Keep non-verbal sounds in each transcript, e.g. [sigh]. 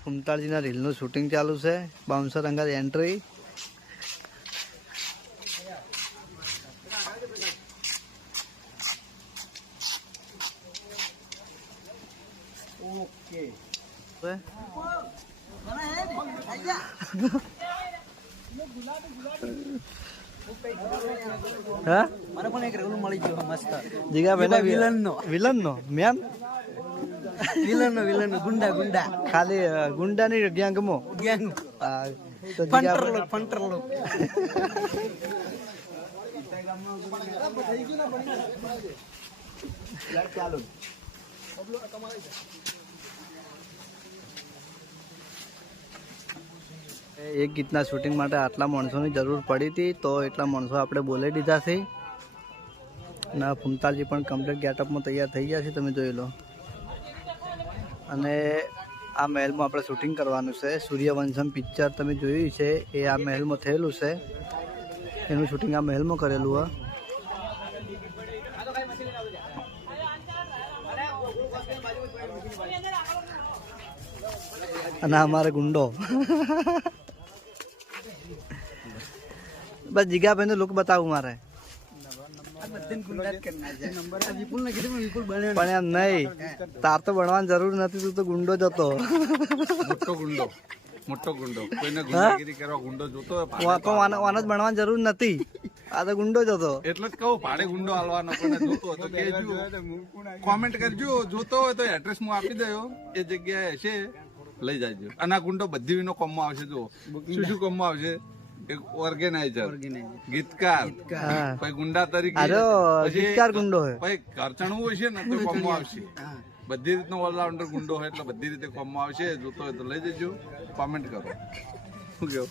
ફૂમતાળજીના રીલનું shooting ચાલુ છે. Bouncer અંગત એન્ટ્રી હા? મને પણ એક રેલું મળી ગયું મસ્ત. જીગા ભાઈ વિલન નો. વિલન નો? મેન વિલન વિલન ગુંડા ગુંડા ખાલી ગુંડા ગેંગમાં. ગેંગ તો ફંટર લોક ફંટર લોક એક ગીતના શૂટિંગ માટે આટલા માણસોની જરૂર પડી હતી તો એટલા માણસો આપણે બોલાવી દીધા છે. ના ફૂમતાલજી પણ કમ્પ્લીટ ગેટઅપમાં તૈયાર થઈ ગયા છે તમે જોઈ લો. અને આ મહેલમાં આપણે શૂટિંગ કરવાનું છે. સૂર્યવંશમ પિક્ચર તમે જોયું છે. એ આ મહેલમાં થયેલું છે. એનું શૂટિંગ આ મહેલમાં કરેલું હોય અને અમારે ગુંડો. બસ જીગાભાઈ નું લુક બતાવું મારે નંબર તો વિપુલ ને કીધું પણ વિપુલ બન્યો પણ એમ નહીં. તાર તો ભણવાની જરૂર નથી તું તો ગુંડો જ હતો. મોટો ગુંડો. મોટો ગુંડો. કોઈને ગુંડાગીરી કરવા ગુંડો જોતો હોય ભાડે તો આને આને જ ભણવાની જરૂર નથી. આ તો ગુંડો જ હતો. એટલે જ કહું ભાડે ગુંડો હાલવાનો કોઈને જોતો હોય તો કહેજો. કોમેન્ટ કરજો. જોતો હોય તો એડ્રેસ હું આપી દયો એ જગ્યાએ છે. લઈ જાજો. અને આ ગુંડો બધી વિનો કોમમાં આવશે જો શું શું કોમમાં આવશે? એક ઓર્ગેનાઇઝર ગીતકાર. પછી ગુંડા તરીકે ગીતકાર ગુંડો પછી ઘરચણવું હશે ને તો કોમમાં આવશે. બધી રીતનો ઓલરાઉન્ડર ગુંડો હોય એટલે બધી રીતે કોમમાં આવશે. જોતો હોય તો લઈ જજો. કોમેન્ટ કરો. શું કેવું?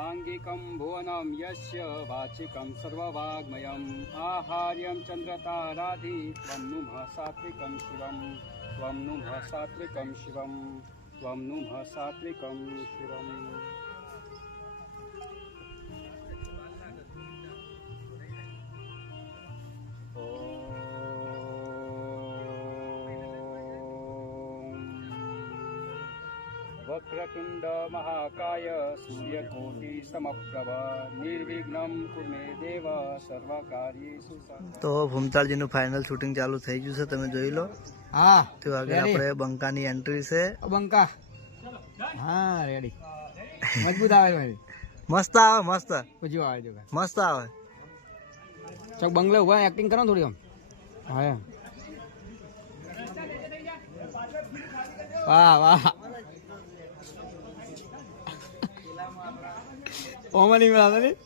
સાંગિકમ ભુવનમ યશ્ય વાચિકમ સર્વવાગ્મયમ આહાર્યમ ચંદ્રતારાધી ત્વમ નુમ સાત્વિકમ શિવમ ત્વમ નુમ સાત્વિકમ શિવમ ત્વમ નુમ સાત્વિકમ શિવમ વક્રતુંડ મહાકાય સૂર્યકોટિ સમપ્રભ નિર્વિઘ્નમ કુમે દેવ સર્વકાર્યેષુ તો ભૂમતાલજીનું ફાઇનલ શૂટિંગ ચાલુ થઈ ગયું છે તમે જોઈ લો. હા તો આગળ આપણે બંકાની એન્ટ્રી છે. બંકા. હા રેડી મજબૂત આવે મારી મસ્ત આવે મસ્ત. મજુ આવે જો મસ્ત આવે. ચોક બંગલે ઊભા એક્ટિંગ કરો થોડી આમ. હા વાહ વાહ. ઓમાં નહીં. મળાતા ને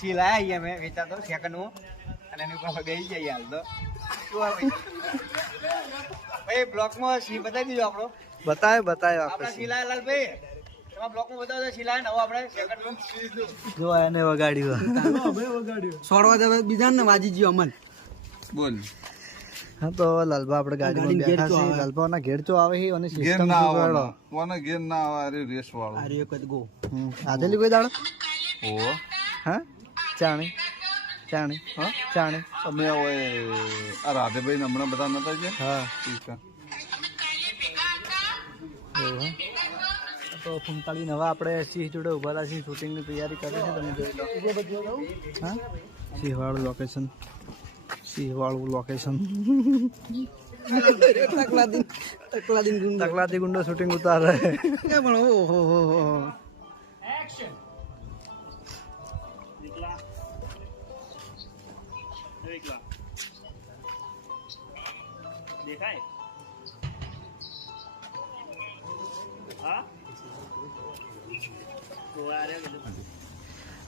સી લાયા અહીંયા મેં વેચાતો સેકન્ડમાં અને એની ઉપર ગઈ જઈએ હાલ તો. ભાઈ બ્લોકમાં સી બતાવી દીધો આપણો? બતાવે બતાવે આપણે આપણે સી લાયા લાલભાઈ? એમાં બ્લોકમાં બતાવો સી લાયા નવો આપણે સેકન્ડમાં જો એને વગાડ્યું. સોડવા જતા બીજા ને વાજી ગયો અમલ. બોલ. હા તો લાલબા આપણે ગાડીમાં બેઠા ચો છીએ. ઘેર આવે છે અને સિસ્ટમ ના શું કોને ઘેર ના આવે? અરે રેસ વાળો. અરે એક જ ગો. આધેલી કોઈ દાડો? ઓ હા? ચાણી. ચાણી. હા? ચાણી. તમે હવે આ રાધેભાઈ હમણાં બધા નતા ગયા? હા. ઠીક છે? તો ફૂંકાળી નવા આપણે સિંહ જોડે ઊભા રહ્યા છીએ. શૂટિંગની તૈયારી કરે છે તમે જોઈ લો. હા? સિંહવાળું લોકેશન સિંહવાળું લોકેશન તકલાદી ગુંડો. શૂટિંગ ઉતારે. પણ ઓહો હો હો એક્શન દેખાય? હા?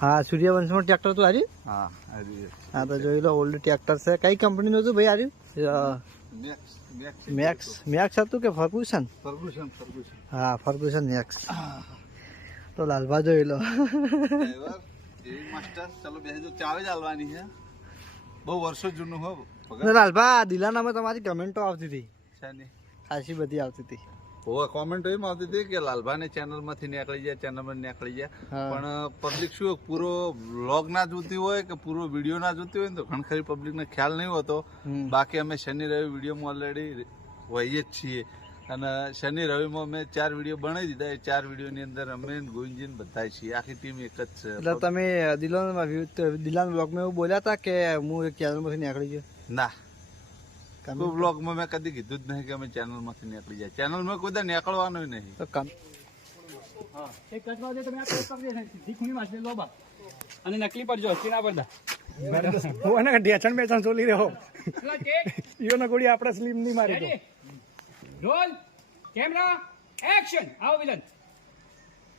હા સૂર્યવંશમાં ટ્રેક્ટર તો આવ્યું હા હા તો જોઈ લો ઓલ્ડ ટ્રેક્ટર છે. કઈ કંપનીનું હતું ભાઈ આવ્યું મેક્સ મેક્સ હતું કે ફર્ગુસન ફર્ગુસન ફર્ગુસન હા ફર્ગુસન મેક્સ તો લાલભા જોઈ લો. બહુ વર્ષો જૂનું લાલભા દિલાનામાં તમારી કમેન્ટો આવતી હતી. ખાસી બધી આવતી હતી. હોવે કોમેન્ટ એમ આવતી હતી કે લાલભાને ચેનલમાંથી નીકળી જાય ચેનલમાં નીકળી જાય પણ પબ્લિક શું પૂરો વ્લોગ ના જોતી હોય કે પૂરો વીડિયો ના જોતી હોય ને તો ઘણખરી પબ્લિક ને ખ્યાલ નહીં હોતો. બાકી અમે શનિ રવિ વિડીયોમાં ઓલરેડી હોઈએ જ છીએ. અને શનિ રવિમાં અમે ચાર વીડિયો બનાવી દીધા. એ ચાર વિડીયોની અંદર અમે ગોવિંદજી ને બધા છીએ. આખી ટીમ એક જ એટલે છે તમે દિલાન દિલાન બ્લોગમાં એવું બોલ્યા હતા કે હું એક ચેનલમાંથી નીકળી ગયો? ના. કોઈ બ્લોગમાં મેં કદી કીધું જ નહીં કે અમે ચેનલમાંથી નીકળી જાય. ચેનલમાં કોઈ દા નીકળવાનું નહીં. તો કામ. દે અને નકલી પડજો સીના પડદા એને ઢેચણ બેચણ ચોલી રહ્યો. ઈયોને ગોળી આપણે સ્લીમ નહીં મારી રેડી રોલ કેમેરા એક્શન આવો વિલન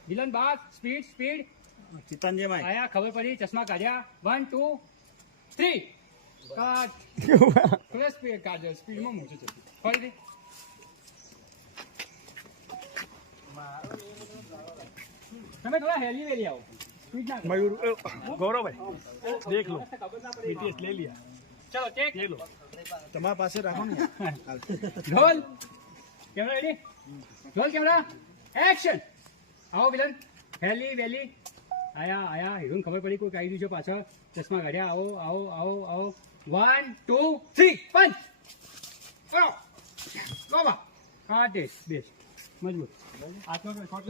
વિલન બાદ સ્પીડ સ્પીડ ચિતનજી માય. આયા ખબર પડી? ચશ્મા કાઢ્યા. વન ટુ થ્રી કાટ થોડા સ્પીડ કાઢજો સ્પીડમાં મૂકજો છે. ફરીથી તમે થોડા હેલી વેલી આવો. સ્પીડ ના કરો. મયુર ગૌરવભાઈ દેખ લો. બીટીએસ લઈ લિયા. ચલો ટેક લઈ લો. તમારા પાસે રાખો ને. Roll camera ready roll camera? Action આવો વિલન હેલી વેલી. આયા આયા. હીરોને ખબર પડી કોઈ કાઢી દીધો પાછળ. ચશ્મા કાઢ્યા આવો આવો આવો આવો. વન ટુ થ્રી પંચ કરો ગોવા હા તે બેસ મજબૂત. કોઈ shot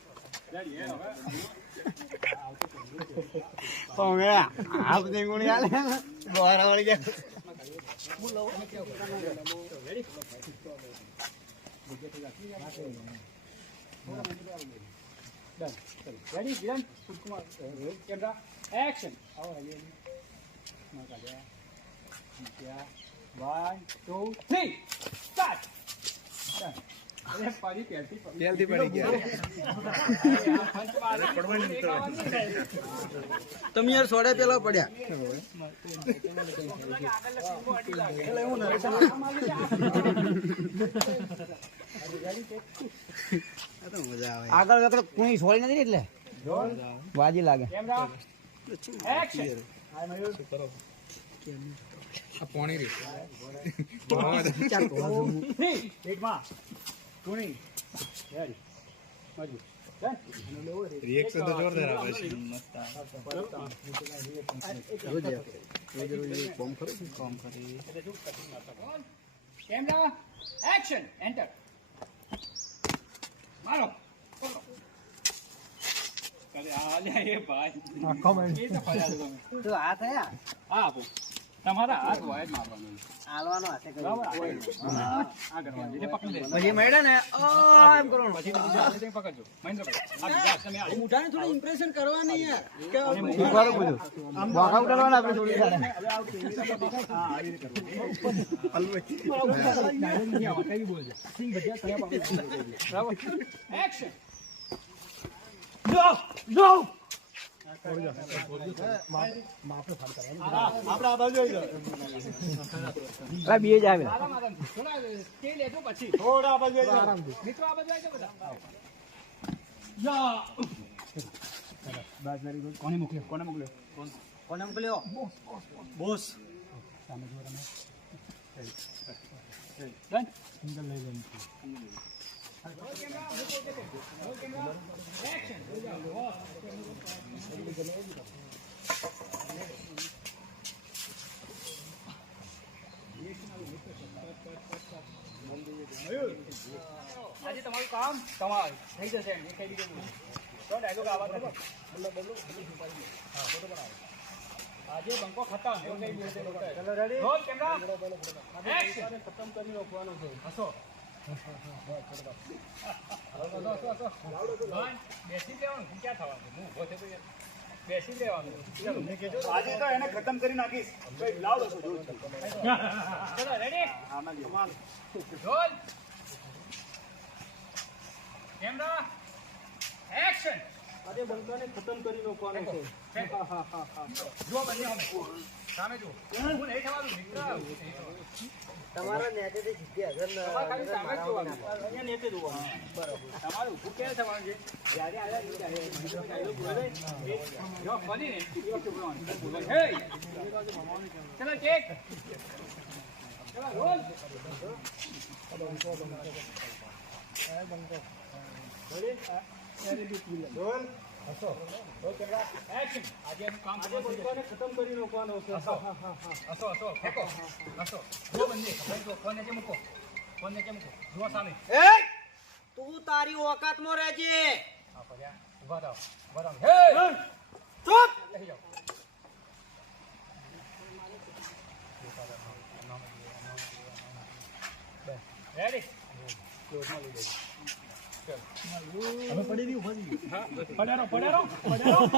[laughs] [laughs] Ready? Done. Camera. Action. One, two, three. Start. Done. અરે, પડી ગયા. તમે યાર સોડે પેલા પડ્યા. આગળ વખત કોઈ સોળી નથી એટલે? વાજી લાગે. Camera, action. ટુણી. Ready. મજબૂત. રિએક્શન તો જોરદાર આવે છે Camera, action, enter. મારો. અરે આ લે ભાઈ તો આ થયા હા આપો તમારા હાથ હોય જ મારવાનો હાલવાનો હાથે બરાબર. આ કરવાનું. એટલે પકડી લે. પછી મળે ને? એમ કરવાનું. પછી પકડજો. થોડું ઇમ્પ્રેશન કરવાની યાર ઉભારો પૂછ્યું બોકા ઉડાડવાના આપણે થોડી વાર એક્શન બે જ આવે. થોડા પછી કોને મોકલ્યો કોને મોકલ્યો કોને મોકલ્યો બોસ ડન આજે તમારું કામ તમારું. થઈ જશે એમ. કઈ દીધું તો ડાયલોગ આવા. આજે બંકો ખતમ. એવું કહી દીધું છે લોકોએ. રોલ કેમેરા ખતમ કરી રોકવાનો છે. હસો. બેસી રહેવાનું. ક્યાં થવાનું? હું ઊભો થયો યાર. બેસી લેવાનું. આજે તો એને ખતમ કરી નાખીશ. લાવ દો ચલો રેડી ઢોલ કેમેરા. એક્શન અરે બંકાને ખતમ કરી નાખવાનો છે. જુઓ બંને સામે સામે હું નહીં થવાનું મિત્ર તમારા નેટેથી જીતી હાજર તમારે સામે જ જોવાનું. અહીંયા નેતે જોવાનું. તમારે ઊભું ક્યારે થવાનું છે? જ્યારે આવ્યા ત્યારે બોલે જો ફરી ને એ વખતે બોલવાનું બોલે. હે! ચલો કેક. ચલો રોલ. એક્શન આજે એનું કામ આજે બંકાને ખતમ કરી નાખવાનો છે હસો હસો હસો હસો જો બંને ભાઈ જો મૂકો ફોન નીચે મૂકો જુઓ સામે તું તારી ઓકાતમાં રહેજે હા પડ્યા ઊભા હે ચૂપ લઈ જાઓ રેડી પડ્યારો પડ્યારો પડ્યારો.